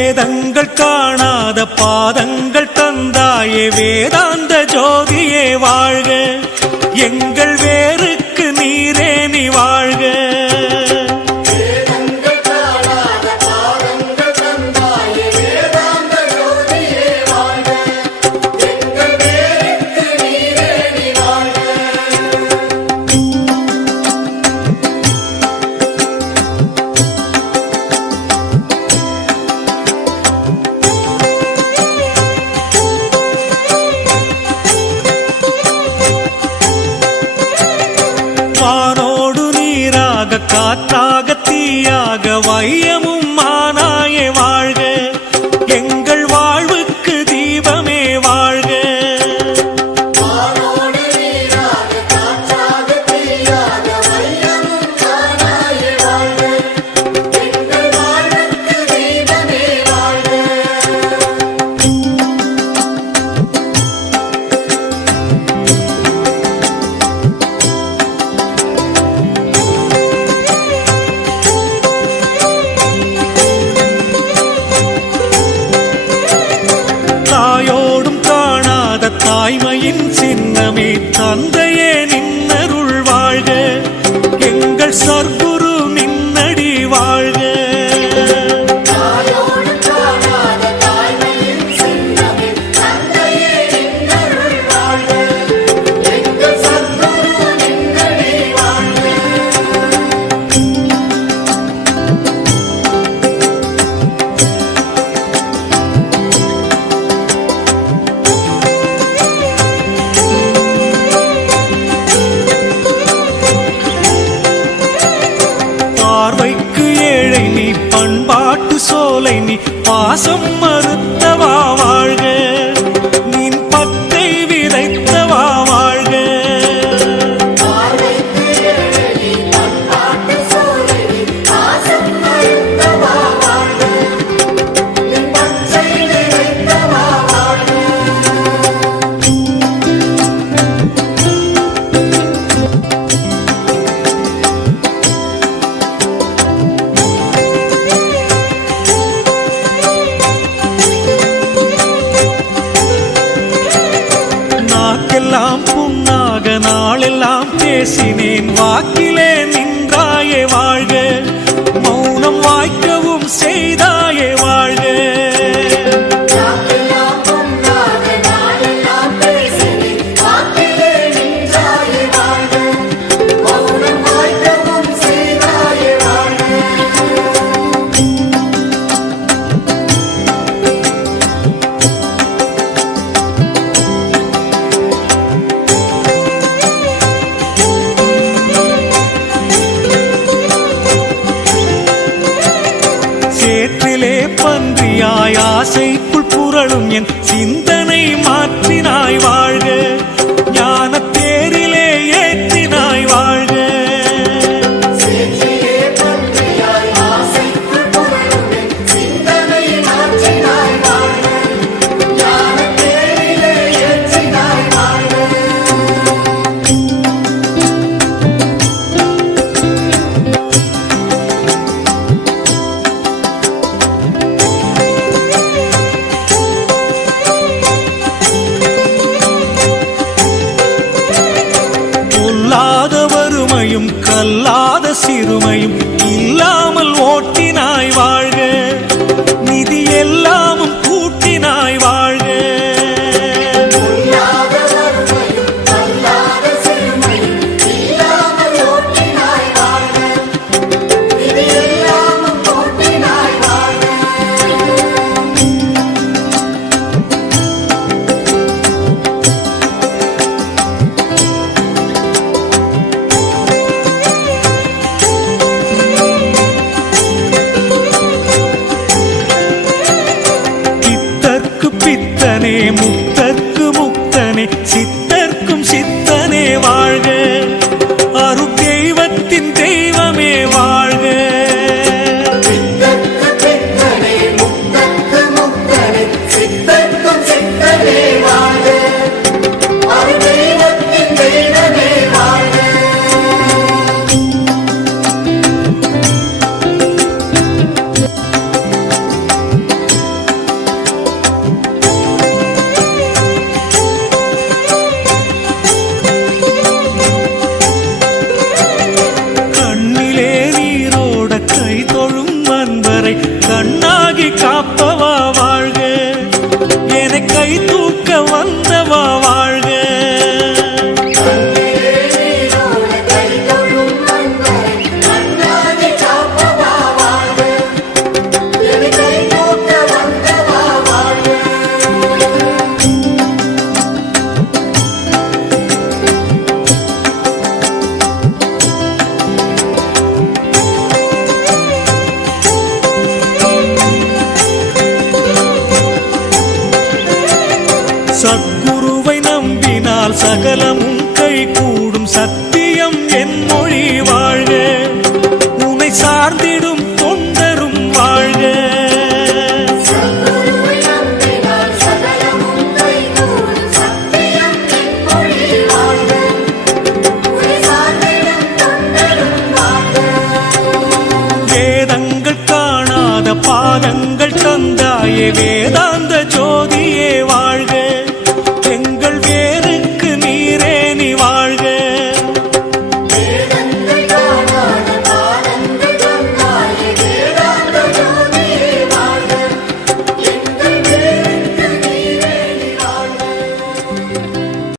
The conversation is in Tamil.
வேதங்கள் காணாத பாதங்கள் தந்தாயே வேதாந்த ஜோதியே வாழ்க. எங்கள் வேறு வானோடு நீராக காற்றாக தீயாக வையமும் தாயோடும் காணாத தாய்மையின் சின்னமே தந்தை. நாளெல்லாம் புண்ணாக நாளெல்லாம் பேசினேன். வாக்கிலே நின்றாயே வாழ்க மௌனம் வாய்க்கவும் செய்த இணையாய் ஆசைக்குள் புரளும் என் சிந்த. பெருமையும் సకల